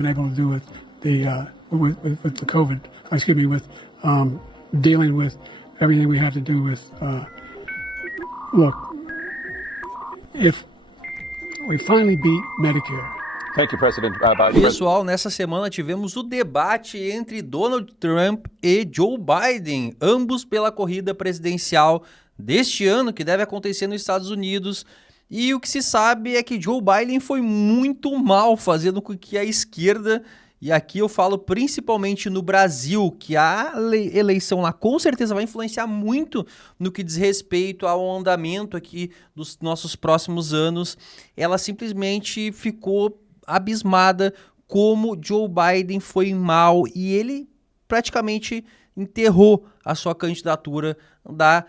been able to do with the COVID, with dealing with everything we have to do with, look, if we finally beat Medicare. Thank you, President Biden. Pessoal, nessa semana tivemos o debate entre Donald Trump e Joe Biden, ambos pela corrida presidencial deste ano, que deve acontecer nos Estados Unidos. E o que se sabe é que Joe Biden foi muito mal fazendo com que a esquerda, e aqui eu falo principalmente no Brasil, que a eleição lá com certeza vai influenciar muito no que diz respeito ao andamento aqui dos nossos próximos anos, ela simplesmente ficou abismada como Joe Biden foi mal e ele praticamente enterrou a sua candidatura da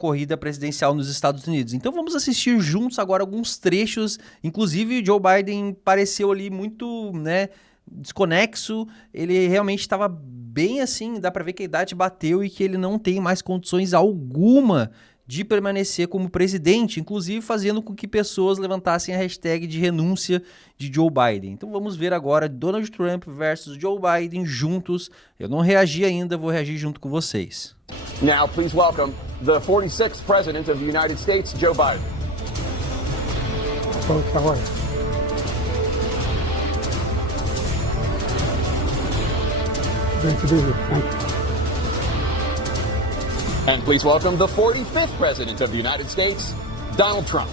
corrida presidencial nos Estados Unidos. Então vamos assistir juntos agora alguns trechos, inclusive Joe Biden pareceu ali muito, desconexo, ele realmente estava bem assim, dá para ver que a idade bateu e que ele não tem mais condições alguma de permanecer como presidente, inclusive fazendo com que pessoas levantassem a hashtag de renúncia de Joe Biden. Então vamos ver agora Donald Trump versus Joe Biden juntos. Eu não reagi ainda, vou reagir junto com vocês. Now, please welcome the 46th President of the United States, Joe Biden. Folks, how are you? Great to be here. Thank you. And please welcome the 45th President of the United States, Donald Trump.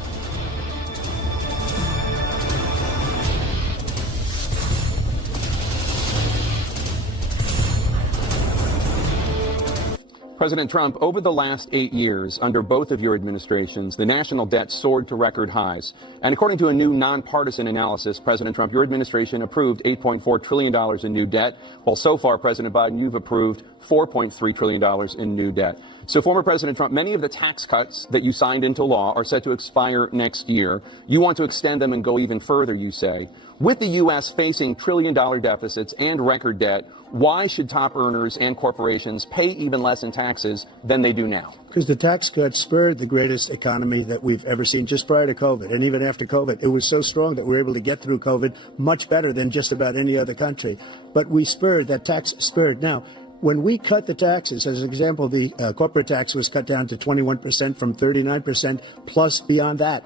President Trump, over the last 8 years, under both of your administrations, the national debt soared to record highs. And according to a new nonpartisan analysis, President Trump, your administration approved $8.4 trillion in new debt, while so far, President Biden, you've approved $4.3 trillion in new debt. So, former President Trump, many of the tax cuts that you signed into law are set to expire next year. You want to extend them and go even further, you say. With the U.S. facing trillion-dollar deficits and record debt, why should top earners and corporations pay even less in taxes than they do now? Because the tax cuts spurred the greatest economy that we've ever seen just prior to COVID. And even after COVID, it was so strong that we were able to get through COVID much better than just about any other country. But we spurred, that tax spurred. Now, when we cut the taxes, as an example, the corporate tax was cut down to 21% from 39%, plus beyond that.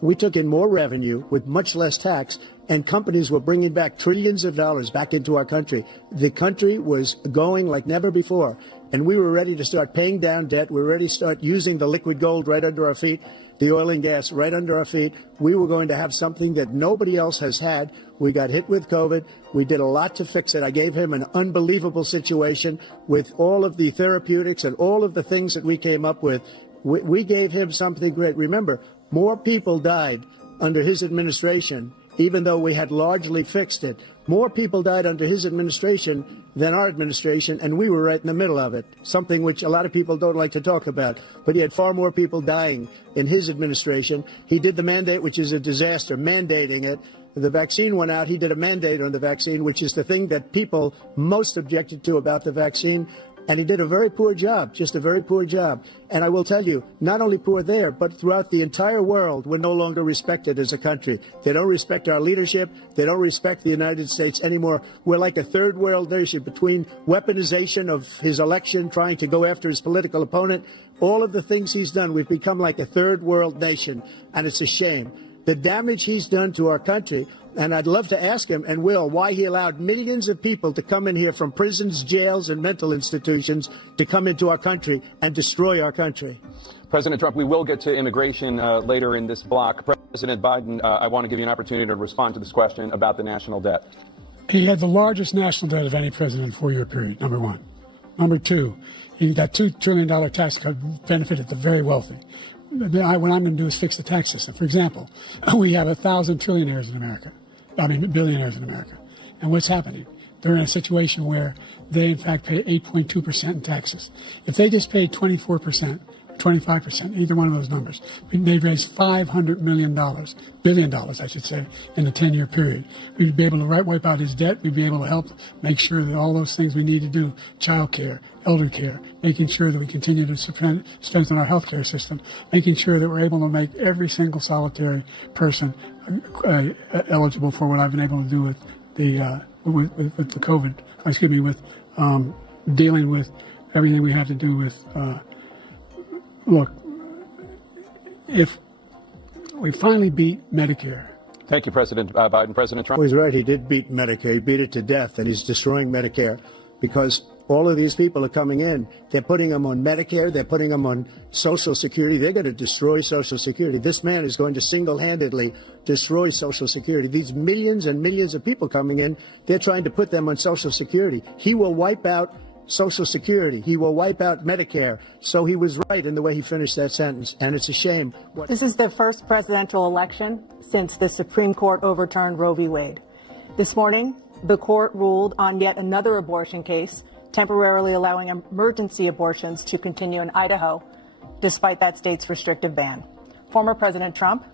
We took in more revenue with much less tax, and companies were bringing back trillions of dollars back into our country. The country was going like never before, and we were ready to start paying down debt. We were ready to start using the liquid gold right under our feet, the oil and gas right under our feet. We were going to have something that nobody else has had. We got hit with COVID. We did a lot to fix it. I gave him an unbelievable situation with all of the therapeutics and all of the things that we came up with. We gave him something great. Remember, more people died under his administration, even though we had largely fixed it. More people died under his administration than our administration, and we were right in the middle of it, something which a lot of people don't like to talk about. But he had far more people dying in his administration. He did the mandate, which is a disaster, mandating it. The vaccine went out. He did a mandate on the vaccine, which is the thing that people most objected to about the vaccine. And he did a very poor job, just a very poor job. And I will tell you, not only poor there, but throughout the entire world, we're no longer respected as a country. They don't respect our leadership. They don't respect the United States anymore. We're like a third world nation between weaponization of his election, trying to go after his political opponent. All of the things he's done, we've become like a third world nation. And it's a shame. The damage he's done to our country. And I'd love to ask him, and will, why he allowed millions of people to come in here from prisons, jails, and mental institutions to come into our country and destroy our country. President Trump, we will get to immigration later in this block. President Biden, I want to give you an opportunity to respond to this question about the national debt. He had the largest national debt of any president in a 4-year period, number one. Number two, that $2 trillion tax cut benefited the very wealthy. What I'm going to do is fix the tax system. For example, we have 1,000 trillionaires in America. Billionaires in America. And what's happening? They're in a situation where they, in fact, pay 8.2% in taxes. If they just paid 24%, 25%, either one of those numbers, they'd raise $500 billion, I should say, in a 10-year period. We'd be able to wipe out his debt. We'd be able to help make sure that all those things we need to do, child care, elder care, making sure that we continue to strengthen our healthcare system, making sure that we're able to make every single solitary person eligible for what I've been able to do with the the COVID, with dealing with everything we have to do with, look, if we finally beat Medicare. Thank you, President Biden. President Trump. Well, he's right. He did beat Medicare. He beat it to death, and he's destroying Medicare because all of these people are coming in. They're putting them on Medicare. They're putting them on Social Security. They're going to destroy Social Security. This man is going to single-handedly destroy Social Security. These millions and millions of people coming in, they're trying to put them on Social Security. He will wipe out Social Security. He will wipe out Medicare. So he was right in the way he finished that sentence, and it's a shame. This is the first presidential election since the Supreme Court overturned Roe v. Wade. This morning, the court ruled on yet another abortion case, temporarily allowing emergency abortions to continue in Idaho, despite that state's restrictive ban. Former President Trump,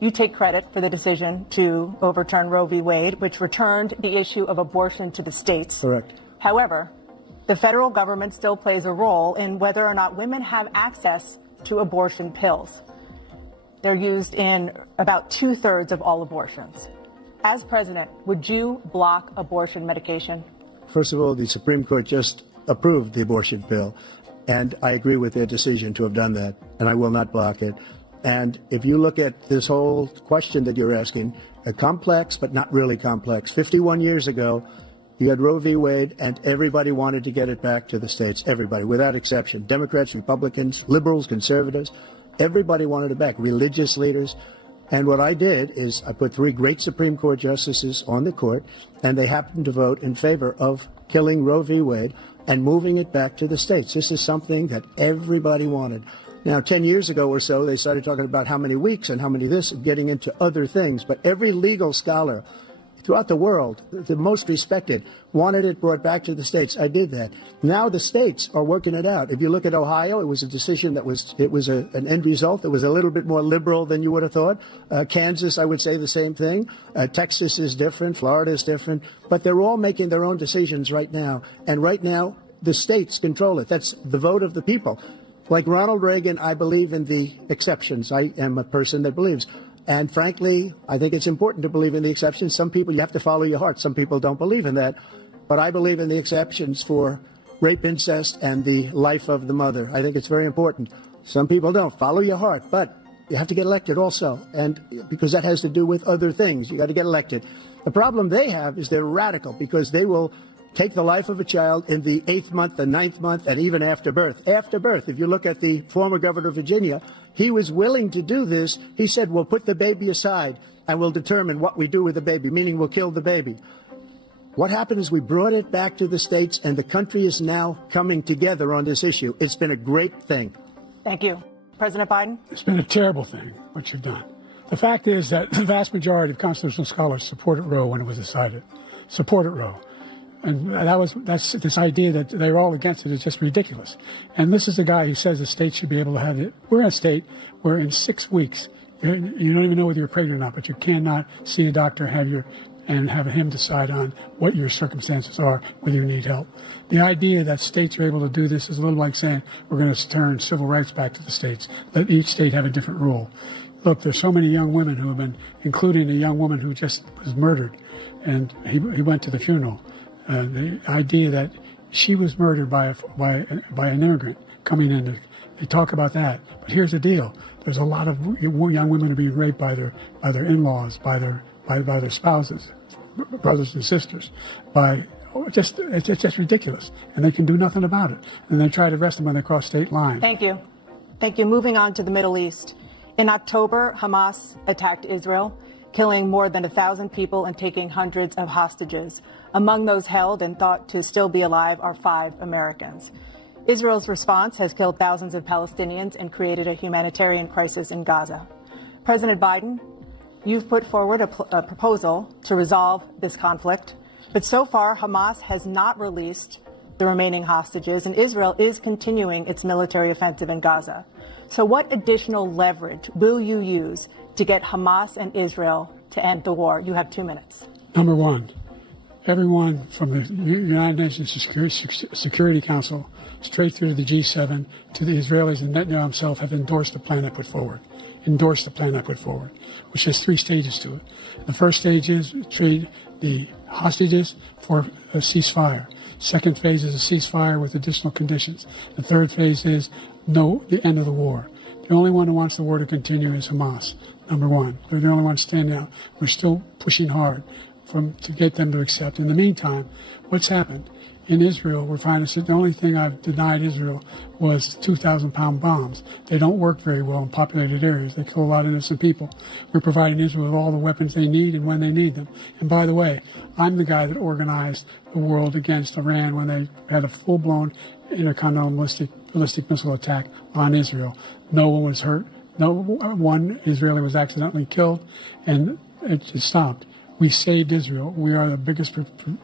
you take credit for the decision to overturn Roe v. Wade, which returned the issue of abortion to the states. Correct. However, the federal government still plays a role in whether or not women have access to abortion pills. They're used in about 2/3 of all abortions. As president, would you block abortion medication? First of all, the Supreme Court just approved the abortion bill, and I agree with their decision to have done that, and I will not block it. And if you look at this whole question that you're asking, complex but not really complex. 51 years ago, you had Roe v. Wade, and everybody wanted to get it back to the states. Everybody, without exception. Democrats, Republicans, liberals, conservatives. Everybody wanted it back. Religious leaders. And what I did is I put 3 great Supreme Court justices on the court, and they happened to vote in favor of killing Roe v. Wade and moving it back to the states. This is something that everybody wanted. Now, 10 years ago or so, they started talking about how many weeks and how many this, getting into other things. But every legal scholar throughout the world, the most respected, wanted it brought back to the states. I did that. Now the states are working it out. If you look at Ohio, it was a decision that was an end result that was a little bit more liberal than you would have thought. Kansas, I would say the same thing. Texas is different. Florida is different. But they're all making their own decisions right now. And right now, the states control it. That's the vote of the people. Like Ronald Reagan, I believe in the exceptions. I am a person that believes. And frankly, I think it's important to believe in the exceptions. Some people, you have to follow your heart. Some people don't believe in that. But I believe in the exceptions for rape, incest, and the life of the mother. I think it's very important. Some people don't. Follow your heart. But you have to get elected also. And because that has to do with other things. You got to get elected. The problem they have is they're radical because they will take the life of a child in the 8th month, the 9th month, and even after birth. After birth, if you look at the former governor of Virginia, he was willing to do this. He said, we'll put the baby aside and we'll determine what we do with the baby, meaning we'll kill the baby. What happened is we brought it back to the states, and the country is now coming together on this issue. It's been a great thing. Thank you. President Biden? It's been a terrible thing, what you've done. The fact is that the vast majority of constitutional scholars supported Roe when it was decided. Supported Roe. And that's this idea that they're all against it is just ridiculous. And this is the guy who says the state should be able to have it. We're a state where in 6 weeks, you don't even know whether you're pregnant or not, but you cannot see a doctor, and have him decide on what your circumstances are, whether you need help. The idea that states are able to do this is a little like saying we're going to turn civil rights back to the states. Let each state have a different rule. Look, there's so many young women who have been, including a young woman who just was murdered, and he went to the funeral. The idea that she was murdered by an immigrant coming in, they talk about that. But here's the deal: there's a lot of young women who are being raped by their in-laws, by their spouses, brothers and sisters. It's just ridiculous, and they can do nothing about it. And they try to arrest them when they cross state lines. Thank you. Thank you. Moving on to the Middle East. In October, Hamas attacked Israel, killing more than 1,000 people and taking hundreds of hostages. Among those held and thought to still be alive are 5 Americans. Israel's response has killed thousands of Palestinians and created a humanitarian crisis in Gaza. President Biden, you've put forward a proposal to resolve this conflict, but so far Hamas has not released the remaining hostages, and Israel is continuing its military offensive in Gaza. So what additional leverage will you use to get Hamas and Israel to end the war? You have 2 minutes. Number one, everyone from the United Nations Security Council straight through to the G7 to the Israelis and Netanyahu himself have endorsed the plan I put forward. Which has 3 stages to it. The first stage is trade the hostages for a ceasefire. Second phase is a ceasefire with additional conditions. The third phase is the end of the war. The only one who wants the war to continue is Hamas, number one. They're the only ones standing out. We're still pushing hard to get them to accept. In the meantime, what's happened? In Israel, we're finding the only thing I've denied Israel was 2,000-pound bombs. They don't work very well in populated areas. They kill a lot of innocent people. We're providing Israel with all the weapons they need and when they need them. And by the way, I'm the guy that organized the world against Iran when they had a full-blown intercontinental ballistic missile attack on Israel. No one was hurt. No one Israeli was accidentally killed, and it just stopped. We saved Israel. We are the biggest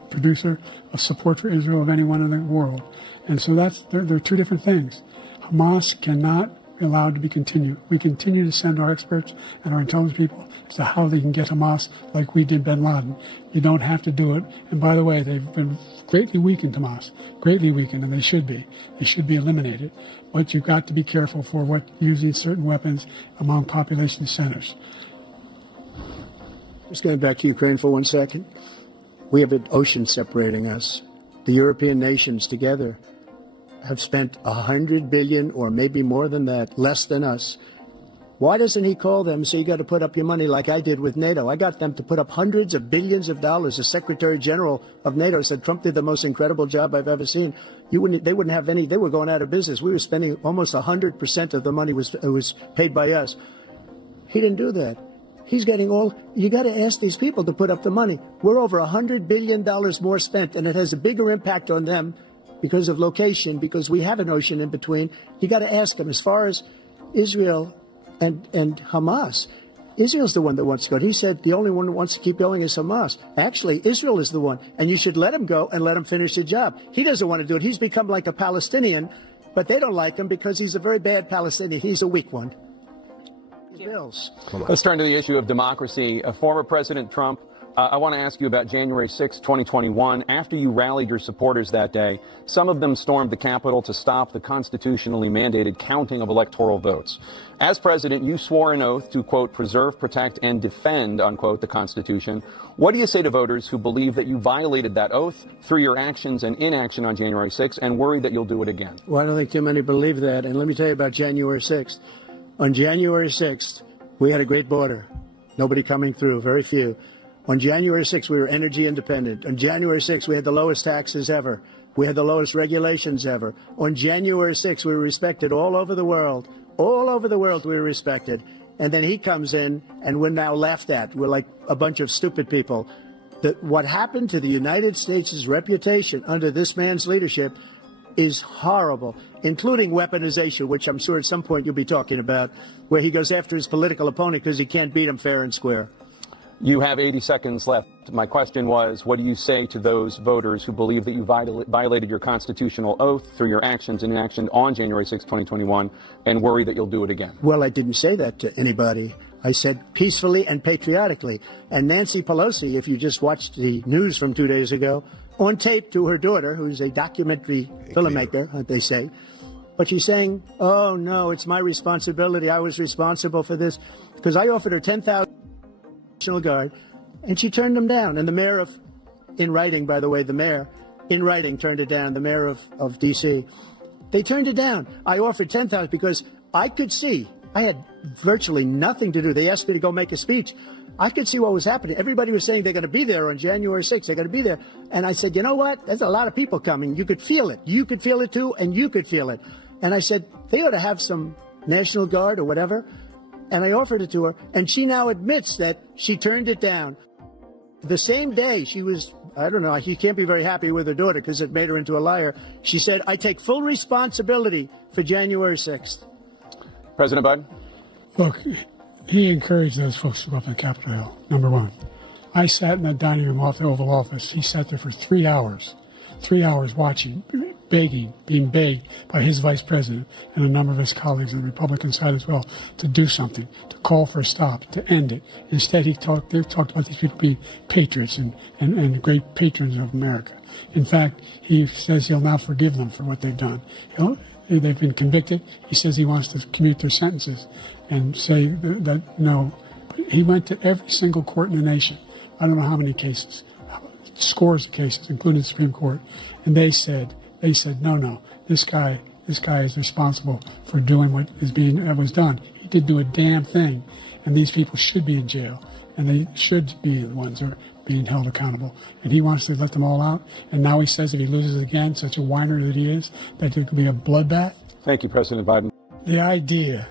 producer of support for Israel of anyone in the world. And so they're two different things. Hamas cannot be allowed to be continued. We continue to send our experts and our intelligence people as to how they can get Hamas like we did bin Laden. You don't have to do it. And by the way, they've been greatly weakened, Hamas, greatly weakened, and they should be. They should be eliminated. But you've got to be careful for using certain weapons among population centers. Just going back to Ukraine for 1 second. We have an ocean separating us. The European nations together have spent $100 billion or maybe more than that, less than us. Why doesn't he call them and say, you got to put up your money like I did with NATO? I got them to put up hundreds of billions of dollars. The Secretary General of NATO said Trump did the most incredible job I've ever seen. They wouldn't have any, they were going out of business. We were spending almost 100% of the money was paid by us. He didn't do that. He's getting you got to ask these people to put up the money. We're over $100 billion more spent, and it has a bigger impact on them because of location, because we have an ocean in between. You got to ask them. As far as Israel and Hamas, Israel's the one that wants to go. He said the only one who wants to keep going is Hamas. Actually, Israel is the one, and you should let him go and let him finish the job. He doesn't want to do it. He's become like a Palestinian, but they don't like him because he's a very bad Palestinian. He's a weak one. Bills. Let's turn to the issue of democracy. Former President Trump, I want to ask you about January 6, 2021. After you rallied your supporters that day, some of them stormed the Capitol to stop the constitutionally mandated counting of electoral votes. As president, you swore an oath to, quote, preserve, protect, and defend, unquote, the Constitution. What do you say to voters who believe that you violated that oath through your actions and inaction on January 6 and worry that you'll do it again? Well, I don't think too many believe that. And let me tell you about January 6th. On January 6th, we had a great border. Nobody coming through, very few. On January 6th, we were energy independent. On January 6th, we had the lowest taxes ever. We had the lowest regulations ever. On January 6th, we were respected all over the world. All over the world, we were respected. And then he comes in, and we're now laughed at. We're like a bunch of stupid people. What happened to the United States' reputation under this man's leadership is horrible, including weaponization, which I'm sure at some point you'll be talking about, where he goes after his political opponent because he can't beat him fair and square. You have 80 seconds left. My question was, what do you say to those voters who believe that you violated your constitutional oath through your actions and inaction on January 6, 2021, and worry that you'll do it again? Well, I didn't say that to anybody. I said peacefully and patriotically. And Nancy Pelosi, if you just watched the news from 2 days ago, on tape to her daughter, who's a documentary filmmaker, they say, but she's saying, oh, no, it's my responsibility. I was responsible for this because I offered her $10,000 National Guard, and she turned them down. And the mayor in writing, by the way, the mayor in writing turned it down, the mayor of D.C. They turned it down. I offered $10,000 because I could see, I had virtually nothing to do. They asked me to go make a speech. I could see what was happening. Everybody was saying they're going to be there on January 6th. They're going to be there. And I said, you know what? There's a lot of people coming. You could feel it. You could feel it too, and you could feel it. And I said, they ought to have some National Guard or whatever. And I offered it to her. And she now admits that she turned it down. The same day she was, I don't know, she can't be very happy with her daughter because it made her into a liar. She said, I take full responsibility for January 6th. President Biden? Look, he encouraged those folks to go up on Capitol Hill, number one. I sat in the dining room off the Oval Office. He sat there for 3 hours watching, begging, being begged by his vice president and a number of his colleagues on the Republican side as well to do something, to call for a stop, to end it. Instead, they talked about these people being patriots and great patrons of America. In fact, he says he'll now forgive them for what they've done. They've been convicted. He says he wants to commute their sentences and say that no. He went to every single court in the nation. I don't know how many cases, scores of cases, including the Supreme Court, and they said, no, this guy is responsible for doing what was done. He didn't do a damn thing, and these people should be in jail, and they should be the ones that are being held accountable. And he wants to let them all out, and now he says if he loses again, such a whiner that he is, that there could be a bloodbath. Thank you, President Biden. The idea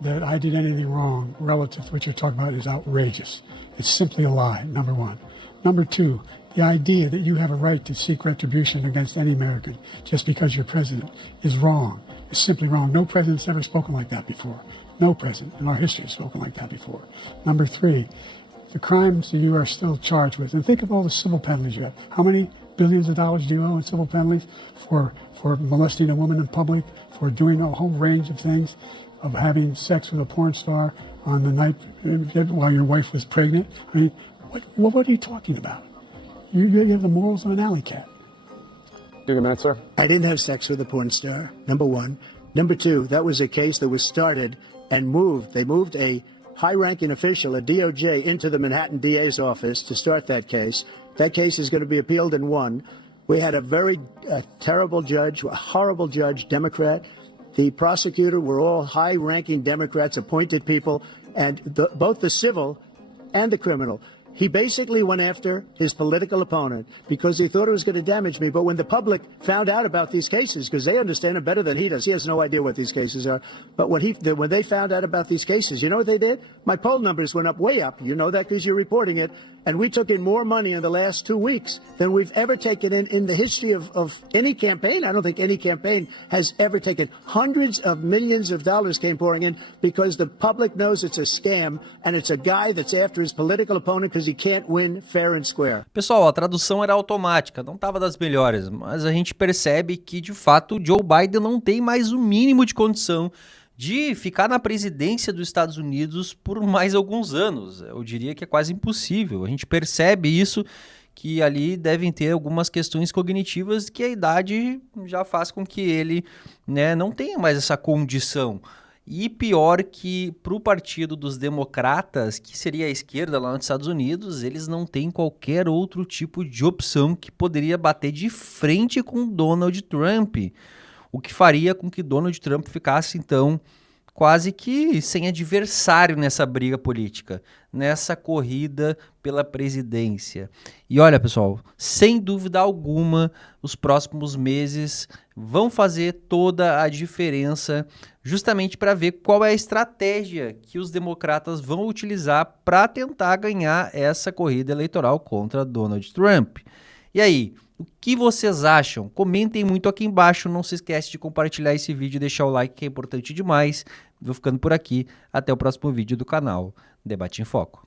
that I did anything wrong relative to what you're talking about is outrageous. It's simply a lie, number one. Number two, the idea that you have a right to seek retribution against any American just because you're president is wrong. It's simply wrong. No president's ever spoken like that before. No president in our history has spoken like that before. Number three, the crimes that you are still charged with, and think of all the civil penalties you have. How many billions of dollars do you owe in civil penalties for molesting a woman in public, for doing a whole range of things, of having sex with a porn star on the night while your wife was pregnant? I mean, what are you talking about? You have the morals of an alley cat. Give me a minute, sir. I didn't have sex with a porn star, number one. Number two, that was a case that was started and moved. They moved a high-ranking official, a DOJ, into the Manhattan DA's office to start that case. That case is going to be appealed and won. We had a very terrible judge, a horrible judge, Democrat. The prosecutor were all high-ranking Democrats, appointed people, and both the civil and the criminal. He basically went after his political opponent because he thought it was going to damage me. But when the public found out about these cases, because they understand it better than he does, he has no idea what these cases are. But when they found out about these cases, you know what they did? My poll numbers went up, way up. You know that because you're reporting it. And we took in more money in the last 2 weeks than we've ever taken in the history of any campaign. I don't think any campaign has ever taken. Hundreds of millions of dollars came pouring in because the public knows it's a scam and it's a guy that's after his political opponent because he can't win fair and square. Pessoal, a tradução era automática, não estava das melhores, mas a gente percebe que, de fato, o Joe Biden não tem mais o mínimo de condição de ficar na presidência dos Estados Unidos por mais alguns anos. Eu diria que é quase impossível. A gente percebe isso, que ali devem ter algumas questões cognitivas que a idade já faz com que ele, né, não tenha mais essa condição. E pior que para o partido dos democratas, que seria a esquerda lá nos Estados Unidos, eles não têm qualquer outro tipo de opção que poderia bater de frente com Donald Trump. O que faria com que Donald Trump ficasse, então, quase que sem adversário nessa briga política, nessa corrida pela presidência. E olha, pessoal, sem dúvida alguma, os próximos meses vão fazer toda a diferença justamente para ver qual é a estratégia que os democratas vão utilizar para tentar ganhar essa corrida eleitoral contra Donald Trump. E aí, o que vocês acham? Comentem muito aqui embaixo, não se esquece de compartilhar esse vídeo e deixar o like, que é importante demais. Vou ficando por aqui, até o próximo vídeo do canal Debate em Foco.